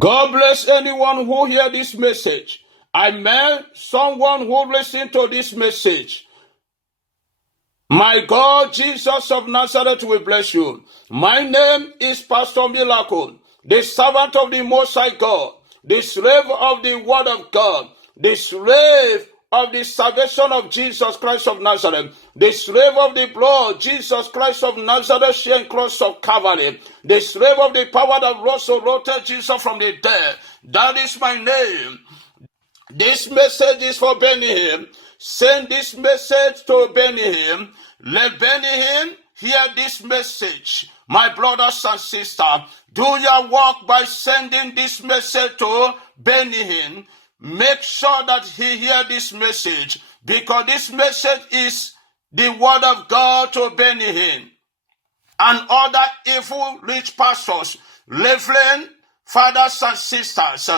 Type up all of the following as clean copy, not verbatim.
God bless anyone who hear this message. I met someone who listened to this message. My God, Jesus of Nazareth will bless you. My name is Pastor Miracle, the servant of the Most High God, the slave of the Word of God, the slave of the salvation of Jesus Christ of Nazareth, the slave of the blood, Jesus Christ of Nazareth, shed cross of Calvary, the slave of the power that resurrected Jesus from the dead. That is my name. This message is for Benny. Send this message to Benny. Let Benny hear this message. My brothers and sisters, do your work by sending this message to Benny. Make sure that he hear this message, because this message is the word of God to Benny and other evil rich pastors, reverend fathers and sisters,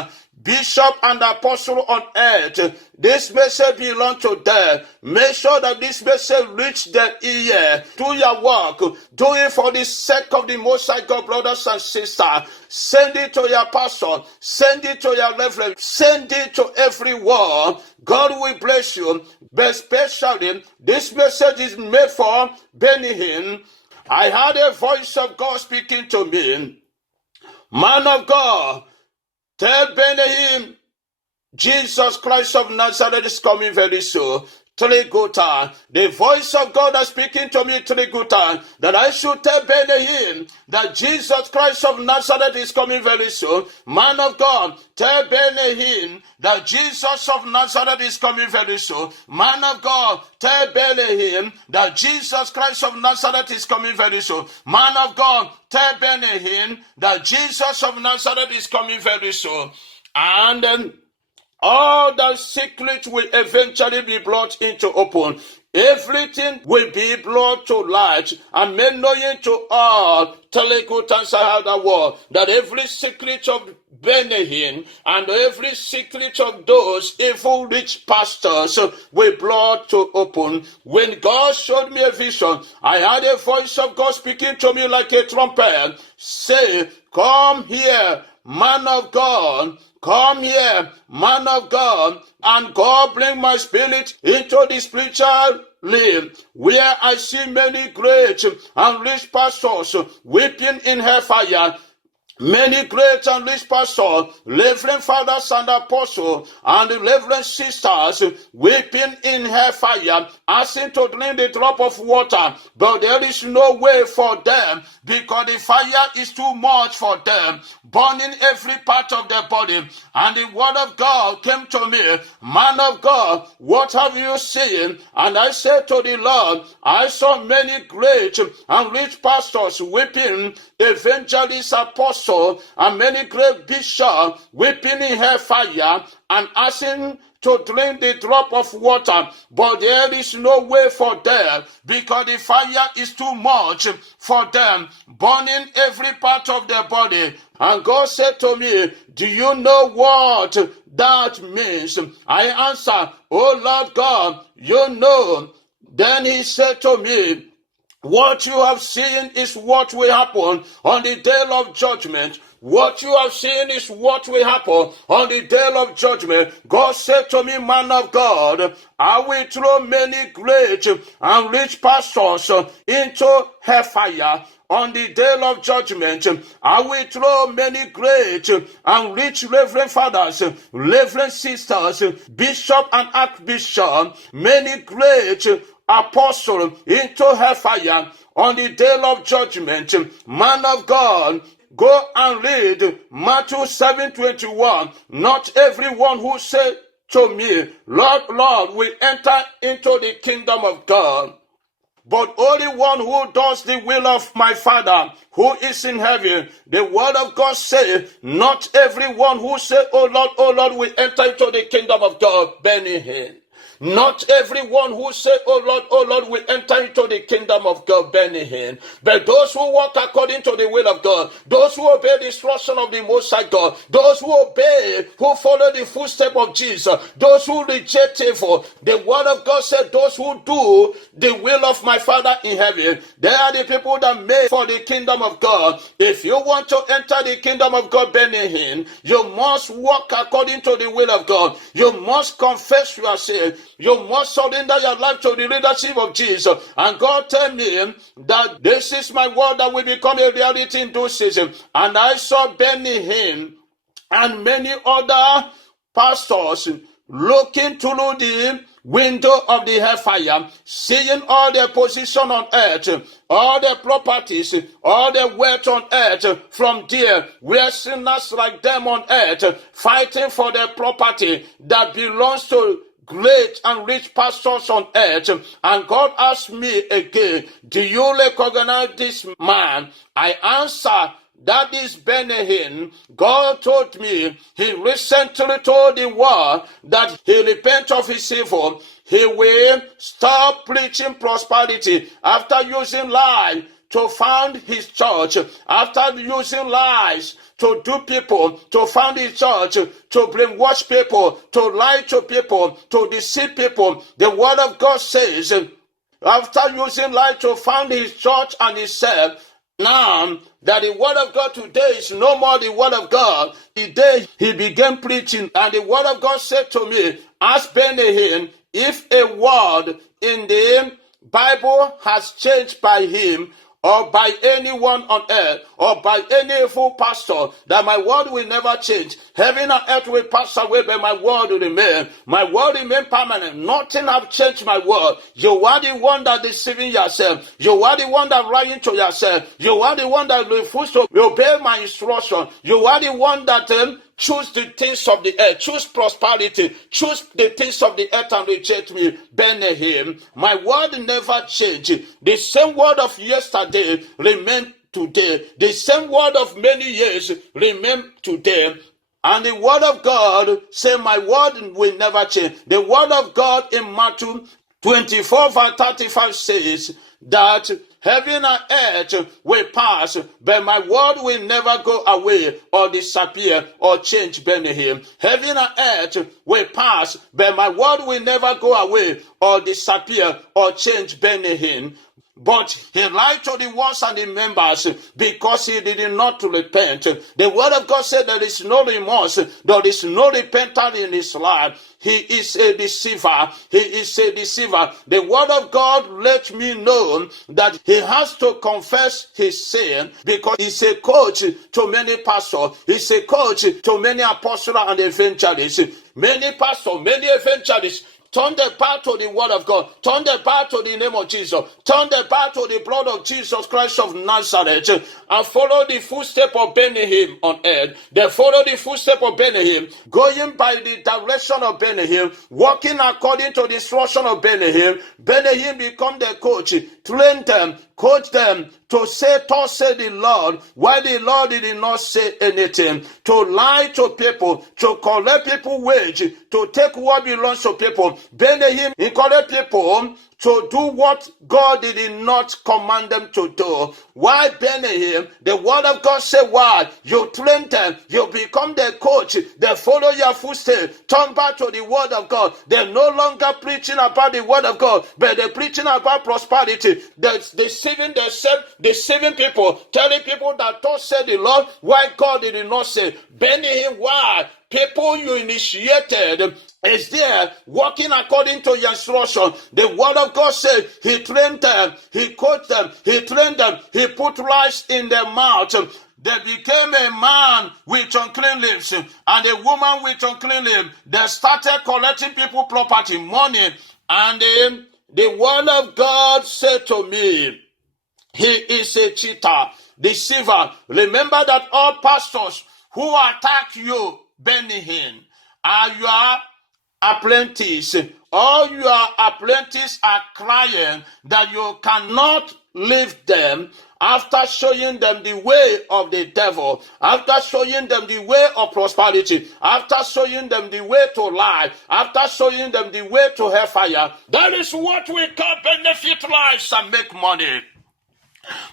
bishop and apostle on earth. This message belongs to them. Make sure that this message reach their ear. Do your work. Do it for the sake of the Most High God, brothers and sisters. Send it to your pastor. Send it to your reverend. Send it to everyone. God will bless you. But especially, this message is made for Benny Hinn. I heard a voice of God speaking to me. Man of God, tell Benny Hinn, Jesus Christ of Nazareth is coming very soon. Triguta, the voice of God is speaking to me, Triguta, that I should tell Benny Hinn that Jesus Christ of Nazareth is coming very soon. Man of God, tell Benny Hinn that Jesus of Nazareth is coming very soon. Man of God, tell Benny Hinn that Jesus Christ of Nazareth is coming very soon. Man of God, tell Benny Hinn that Jesus of Nazareth is coming very soon. And all the secrets will eventually be brought into open. Everything will be brought to light and made known to all. Telegutans around the world, that every secret of Benny Hinn and every secret of those evil rich pastors will brought to open. When God showed me a vision, I heard a voice of God speaking to me like a trumpet. Say, come here, man of God. Come here, man of God, and God bring my spirit into the spiritual realm, where I see many great and rich pastors weeping in hellfire. Many great and rich pastors, reverend fathers and apostles, and reverend sisters weeping in hellfire, asking to drink the drop of water, but there is no way for them, because the fire is too much for them, burning every part of their body. And the word of God came to me, man of God, what have you seen? And I said to the Lord, I saw many great and rich pastors weeping, evangelists, apostles, and many great bishops weeping in hellfire and asking to drink the drop of water, but there is no way for them, because the fire is too much for them, burning every part of their body. And God said to me, do you know what that means? I answered, oh Lord God, you know. Then he said to me, what you have seen is what will happen on the day of judgment. What you have seen is what will happen on the day of judgment. God said to me, man of God, I will throw many great and rich pastors into hellfire. On the day of judgment, I will throw many great and rich reverend fathers, reverend sisters, bishop and archbishop, many great apostle into hellfire on the day of judgment. Man of God, go and read Matthew 7:21. Not everyone who said to me, Lord, Lord, will enter into the kingdom of God, but only one who does the will of my Father who is in heaven. The word of God says, not everyone who says, oh Lord, will enter into the kingdom of God. Benny Hinn. Not everyone who say, oh Lord, will enter into the kingdom of God, Benny Hinn. But those who walk according to the will of God, those who obey the instruction of the Most High God, those who obey, who follow the footsteps of Jesus, those who reject evil. The word of God said, those who do the will of my Father in heaven. They are the people that made for the kingdom of God. If you want to enter the kingdom of God, Benny Hinn, you must walk according to the will of God. You must confess your sin. You must surrender your life to the leadership of Jesus. And God tell me that this is my word that will become a reality in due season. And I saw Benny Hinn and many other pastors looking through the window of the hellfire, seeing all their position on earth, all their properties, all their wealth on earth. From there, where sinners like them on earth, fighting for their property that belongs to great and rich pastors on earth. And God asked me again, do you recognize this man? I answer, that is Benny Hinn. God told me he recently told the world that he repent of his evil. He will stop preaching prosperity after using lies to found his church, after using lies to do people, to found his church, to brainwash people, to lie to people, to deceive people. The word of God says, after using lies to found his church and himself, now that the word of God today is no more the word of God, the day he began preaching, and the word of God said to me, ask Benny Hinn if a word in the Bible has changed by him or by anyone on earth, or by any evil pastor, that my word will never change. Heaven and earth will pass away, but my word will remain. My word remain permanent. Nothing have changed my word. You are the one that deceiving yourself. You are the one that lying to yourself. You are the one that refuse to obey my instruction. You are the one that choose the things of the earth, choose prosperity, choose the things of the earth and reject me. Benny Hinn, my word never changed. The same word of yesterday remain today. The same word of many years remain today. And the word of God say my word will never change. The word of God in Matthew 24 verse 35 says that heaven and earth will pass, but my word will never go away or disappear or change. Benny Hinn. Heaven and earth will pass, but my word will never go away or disappear or change. Benny Hinn. But he lied to the ones and the members because he did not repent. The word of God said there is no remorse, there is no repentance in his life. He is a deceiver. He is a deceiver. The word of God let me know that he has to confess his sin because he's a coach to many pastors. He's a coach to many apostles and evangelists. Many pastors, many evangelists turn their back to the word of God. Turn their back to the name of Jesus. Turn their back to the blood of Jesus Christ of Nazareth and follow the footsteps of Benny Hinn on earth. They follow the footsteps of Benny Hinn, going by the direction of Benny Hinn, walking according to the instruction of Benny Hinn. Benny Hinn become their coach, train them, coach them to say, thus say the Lord, while the Lord did not say anything, to lie to people, to collect people wage, to take what belongs to people. Benny Hinn encourage people to do what God did not command them to do. Why Benny Hinn? The word of God said, why? You train them, you become their coach, they follow your footsteps, turn back to the word of God. They're no longer preaching about the word of God, but they're preaching about prosperity. They're deceiving themselves, deceiving people, telling people that thus said the Lord, why God did not say. Benny Hinn, why? People you initiated is there walking according to your instruction. The word of God said he trained them, he coached them, he trained them, he put lies in their mouth. They became a man with unclean lips and a woman with unclean lips. They started collecting people property, money, and the word of God said to me, he is a cheater, deceiver. Remember that all pastors who attack you, Benny Hinn, are your apprentice. All your apprentices are crying that you cannot leave them after showing them the way of the devil, after showing them the way of prosperity, after showing them the way to lie, after showing them the way to hellfire. That is what we call benefit lives and make money.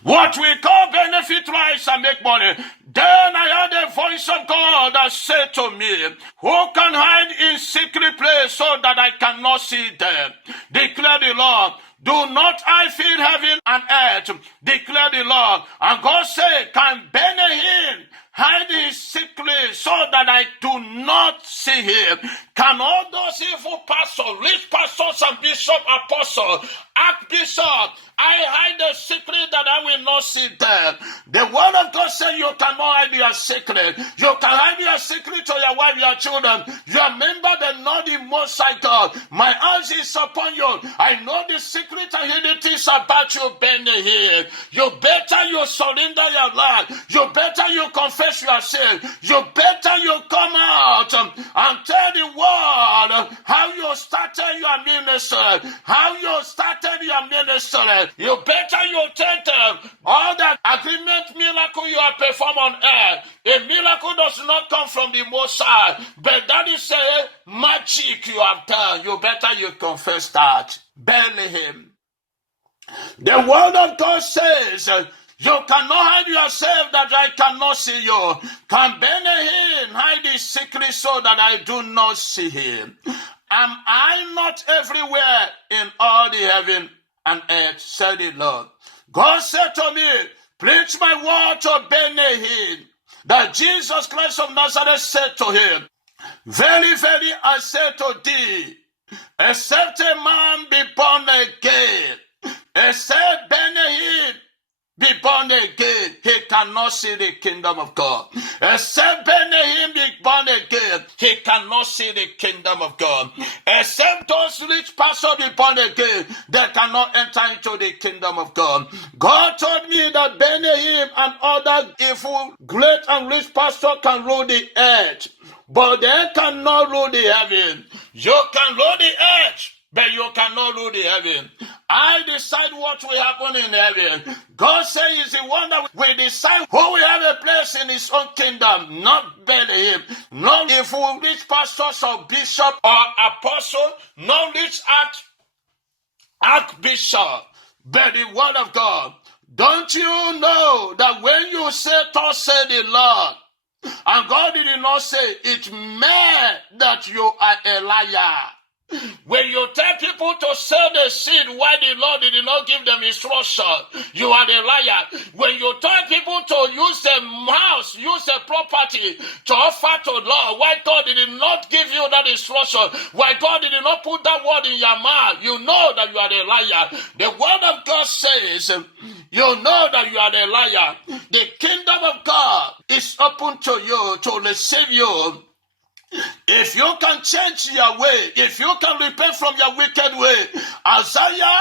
What we call benefit lives and make money. Then I heard a voice of God that said to me, who can hide in secret place so that I cannot see them? Declare the Lord. Do not I feed heaven and earth, declare the Lord. And God said, can Benjamin hide his secret so that I do not see him? Can all those evil pastors, rich pastors and bishop, apostles, archbishop, I hide the secret that I will not see them? The word of God says you cannot hide your secret. You can hide your secret to your wife, your children. You remember the not the Most High God. My eyes is upon you. I know the secret and hidden things about you, Benny. You better you surrender your life. You better you confess your sin. You better you come out and tell the world how you started your ministry. How you started your ministry. You better you tell them all that agreement miracle you have performed on earth. A miracle does not come from the Most High, but that is a magic you have done. You better you confess that. Bethlehem. The word of God says, you cannot hide yourself that I cannot see you. Can Benjamin hide his secret so that I do not see him? Am I not everywhere in all the heaven and earth, said the Lord. God said to me, preach my word to Benjamin, that Jesus Christ of Nazareth said to him, very, very, I say to thee, except a man be born again, except Benjamin be born again, he cannot see the kingdom of God. Except Benjamin be born again, he cannot see the kingdom of God. Except those rich pastors be born again, they cannot enter into the kingdom of God. God told me that Benjamin and other evil, great and rich pastors can rule the earth, but they cannot rule the heaven. You can rule the earth, but you cannot rule the heaven. I decide what will happen in heaven. God says he's the one that will decide who will have a place in his own kingdom, not Bethlehem. No evil rich pastors or bishop or apostle, no rich archbishop, but the word of God. Don't you know that when you say, thus say the Lord, and God did not say, it meant that you are a liar. When you tell people to sow the seed, why the Lord did not give them instruction, you are a liar. When you tell people to use the house, use the property to offer to Lord, why God did not give you that instruction, why God did not put that word in your mouth, you know that you are a liar. The word of God says, you know that you are a liar. The kingdom of God is open to you to receive you. If you can change your way, if you can repent from your wicked way, Isaiah,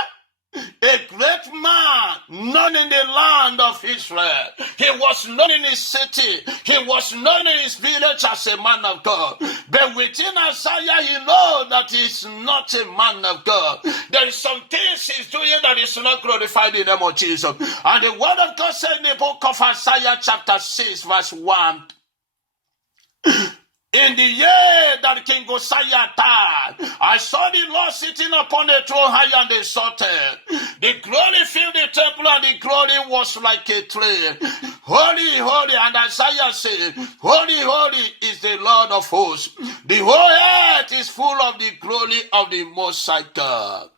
a great man, known in the land of Israel. He was known in his city. He was known in his village as a man of God. But within Isaiah, he knows that he's not a man of God. There is some things he's doing that is not glorified in the name of Jesus. And the word of God said in the book of Isaiah chapter 6 verse 1, in the year that King Josiah died, I saw the Lord sitting upon a throne high and exalted. The glory filled the temple and the glory was like a tree. Holy, holy, and Isaiah said, holy, holy is the Lord of hosts. The whole earth is full of the glory of the Most High God.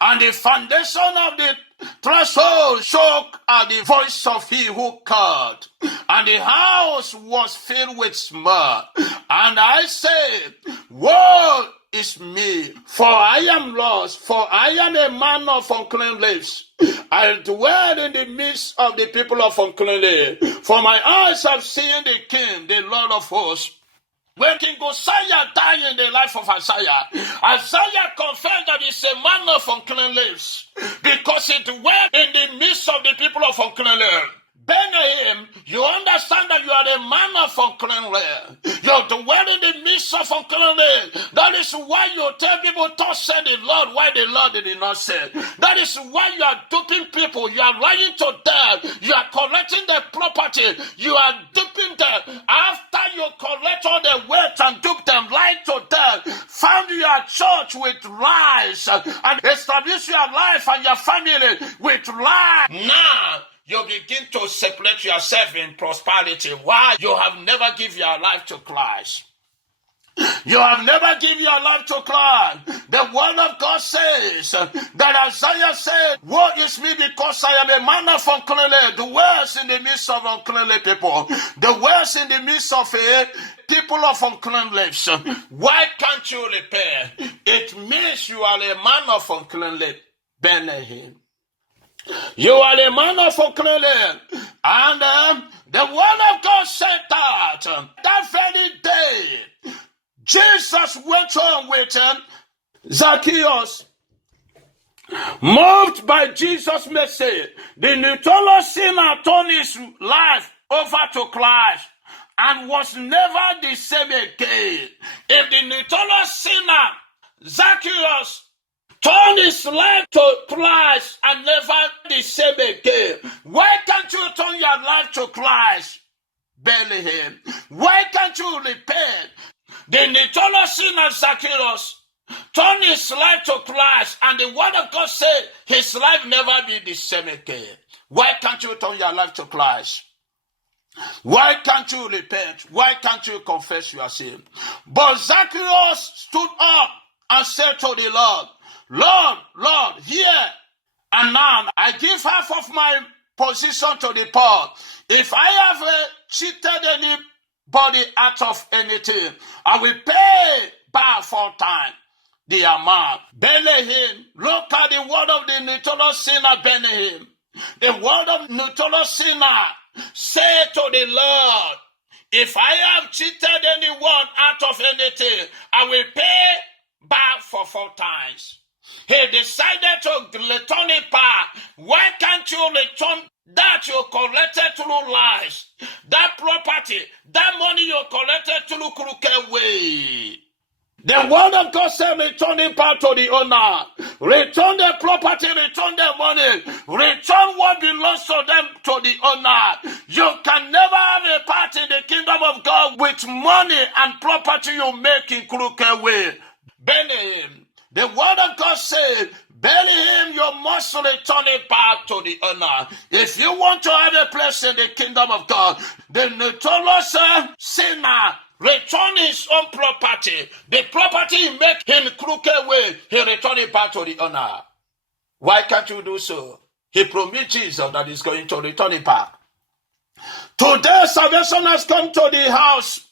And the foundation of the threshold shook at the voice of he who called, and the house was filled with smoke. And I said, woe is me, for I am lost, for I am a man of unclean lips. I dwell in the midst of the people of unclean lips. For my eyes have seen the King, the Lord of hosts. When King Josiah died in the life of Isaiah, Isaiah confessed that he's a man of unclean lips because he dwelt in the midst of the people of unclean lips. Benjamin, you understand that you are a man of unclean lips. You dwell in the midst of unclean lips. That is why you tell people, thus said the Lord, why the Lord did not say. That is why you are duping people. You are lying to them. You are collecting their property. You are duping them. After you collect all their wealth and dupe them, lie to them, found your church with lies, and establish your life and your family with lies. Now, you begin to separate yourself in prosperity. Why? You have never given your life to Christ. You have never given your life to Christ. The word of God says that Isaiah said, woe is me because I am a man of unclean lips, the worst in the midst of unclean people, the worst in the midst of people of unclean lips. Why can't you repent? It means you are a man of unclean lips. Bethlehem. You are a man of unclean lips. And the word of God said that very day, Jesus went on with Zacchaeus. Moved by Jesus' message, the notorious sinner turned his life over to Christ and was never the same again. If the notorious sinner, Zacchaeus, turned his life to Christ and never the same again, why can't you turn your life to Christ? Bethlehem. Why can't you repent? The notorious sinner Zacchaeus turned his life to Christ, and the word of God said his life never be the same again. Why can't you turn your life to Christ? Why can't you repent? Why can't you confess your sin? But Zacchaeus stood up and said to the Lord, Lord, Lord, hear, and now I give half of my position to the poor. If I have cheated anybody out of anything, I will pay back 4 times the amount. Bethlehem, look at the word of the notorious sinner Bethlehem. The word of notorious sinner say to the Lord, if I have cheated anyone out of anything, I will pay back for 4 times. He decided to return it back. Why can't you return that you collected through lies? That property, that money you collected through crooked way. The word of God said, return it back to the owner. Return the property, return the money. Return what belongs to them to the owner. You can never have a part in the kingdom of God with money and property you make in crooked way. Bethlehem. The word of God said, Bethlehem, you must return it back to the owner. If you want to have a place in the kingdom of God, the notorious sinner return his own property. The property he make in crooked way, he return it back to the owner. Why can't you do so? He promised Jesus that he's going to return it back. Today, salvation has come to the house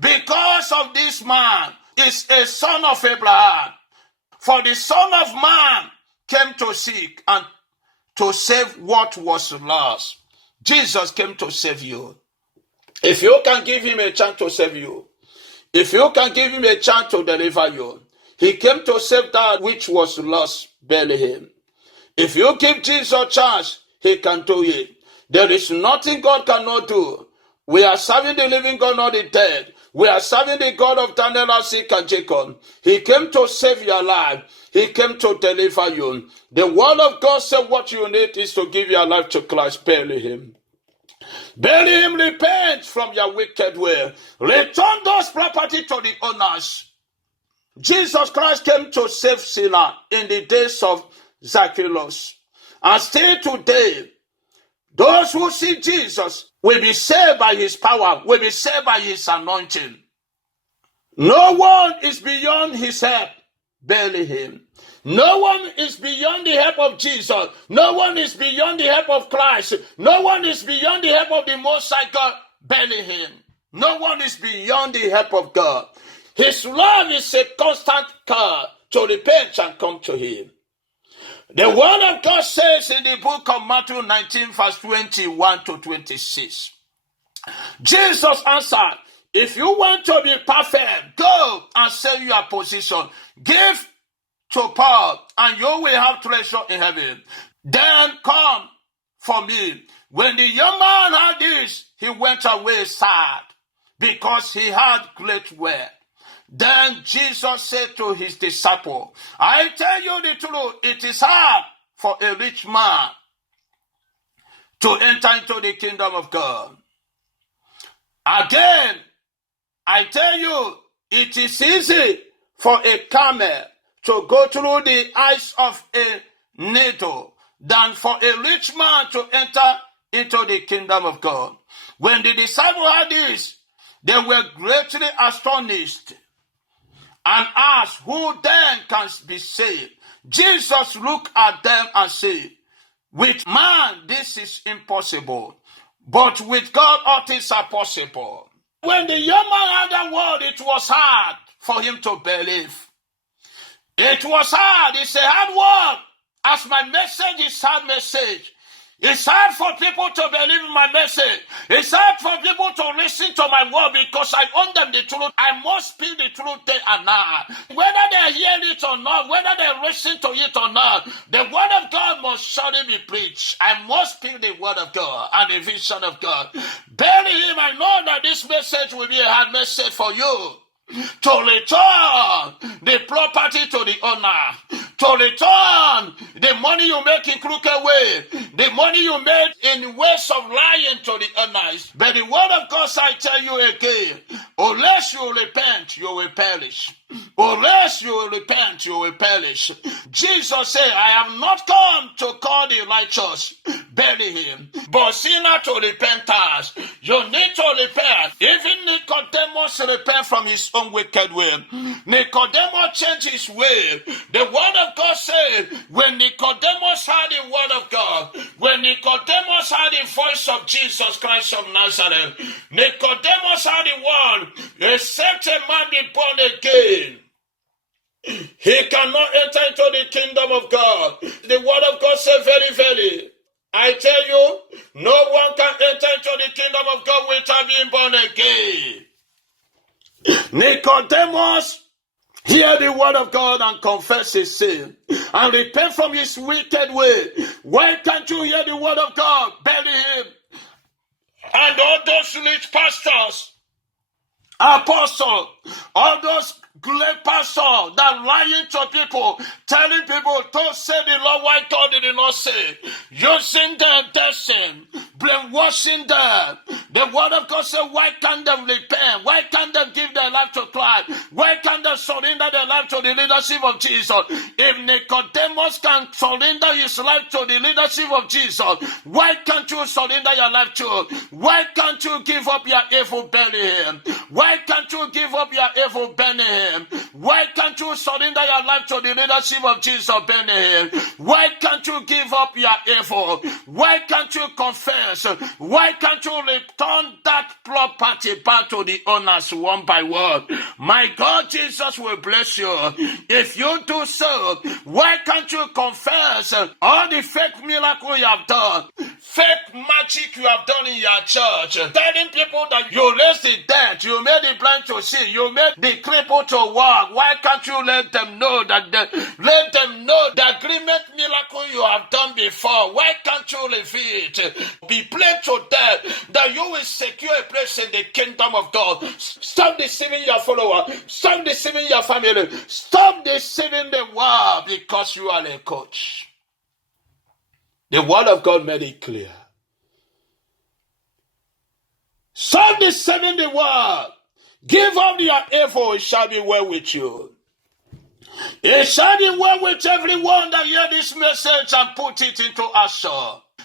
because of this man. Is a son of Abraham. For the Son of Man came to seek and to save what was lost. Jesus came to save you. If you can give him a chance to save you, if you can give him a chance to deliver you, he came to save that which was lost, Bethlehem. If you give Jesus a chance, he can do it. There is nothing God cannot do. We are serving the living God, not the dead. We are serving the God of Daniel, Isaac, and Jacob. He came to save your life. He came to deliver you. The word of God said what you need is to give your life to Christ. Bury him. Bury him, repent from your wicked way. Return those property to the owners. Jesus Christ came to save sinners in the days of Zacchaeus. And still today, those who see Jesus will be saved by his power, will be saved by his anointing. No one is beyond his help. Bury him. No one is beyond the help of Jesus. No one is beyond the help of Christ. No one is beyond the help of the Most High God. Bury him. No one is beyond the help of God. His love is a constant call to repent and come to him. The word of God says in the book of Matthew 19, verse 21 to 26. Jesus answered, if you want to be perfect, go and sell your position. Give to Paul, and you will have treasure in heaven. Then come for me. When the young man heard this, he went away sad, because he had great wealth. Then Jesus said to his disciple, I tell you the truth, it is hard for a rich man to enter into the kingdom of God. Again, I tell you, it is easy for a camel to go through the eyes of a needle than for a rich man to enter into the kingdom of God. When the disciple heard this, They were greatly astonished and asked, who then can be saved? Jesus looked at them and said, with man this is impossible, but with God all things are possible. When the young man heard the word, it was hard for him to believe. It was hard. It's a hard word. As my message is hard message. It's hard for people to believe in my message. It's hard for people to listen to my word because I own them the truth. I must speak the truth day and night. Whether they hear it or not, whether they listen to it or not, the word of God must surely be preached. I must speak the word of God and the vision of God. Bury him. I know that this message will be a hard message for you. To return the property to the owner, to return the money you make in crooked way, the money you made in ways of lying to the owners. But the word of God, I tell you again, unless you repent, you will perish. Unless you will repent, you will perish. Jesus said, I have not come to call the righteous, bury him, but sinner to repentance. You need to repent. Even Nicodemus repent from his own wicked way. Nicodemus changed his way. The word of God said, when Nicodemus heard the word of God, when Nicodemus heard the voice of Jesus Christ of Nazareth, Nicodemus heard the word, except a man be born again, he cannot enter into the kingdom of God. The word of God says very, very, I tell you, no one can enter into the kingdom of God without being born again. Nicodemus hear the word of God and confess his sin and repent from his wicked way. Why can't you hear the word of God? Bury him. And all those rich pastors, apostles, all those great pastors that lying to people, telling people, don't say the Lord, why God did not say, using their destiny, brainwashing them. The word of God said, why can't they repent? Why can't they give their life to Christ? Why can't they surrender their life to the leadership of Jesus? If Nicodemus can surrender his life to the leadership of Jesus, why can't you surrender your life to? Why can't you give up your evil, bury him? Why can't you give up your evil, bury him? Why can't you surrender your life to the leadership of Jesus, bury him? Why can't you give up your evil? Why can't you confess? Why can't you return that property back to the owners one by one? My God, Jesus will bless you. If you do so, why can't you confess all the fake miracles you have done, fake magic you have done in your church, telling people that you raised the dead, you made the blind to see, you made the crippled to walk? Why can't you let them know that the agreement miracle you have done before? Why can't you reveal it? Be plain to them that you will secure a place in the kingdom of God. Stop deceiving your follower. Stop deceiving your family. Stop deceiving the world because you are a coach. The word of God made it clear. Stop deceiving the world. Give up your evil, it shall be well with you. It shall be well with everyone that hear this message and put it into action.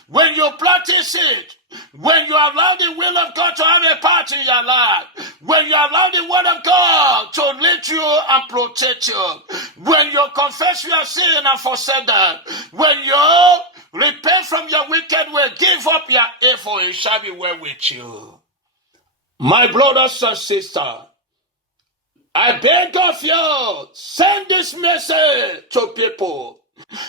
When you practice it, when you allow the will of God to have a part in your life, when you allow the word of God to lead you and protect you, when you confess your sin and forsake that, when you repent from your wicked way, give up your evil, it shall be well with you. My brothers and sisters, I beg of you, send this message to people.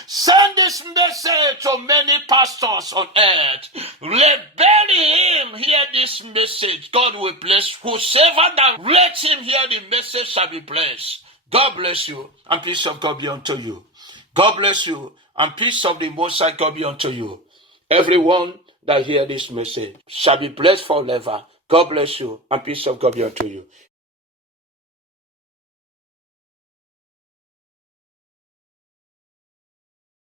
Send this message to many pastors on earth. Let him hear this message. God will bless whosoever that let him hear the message shall be blessed. God bless you, and peace of God be unto you. God bless you, and peace of the Most High God be unto you. Everyone that hear this message shall be blessed forever. God bless you, and peace of God be unto you.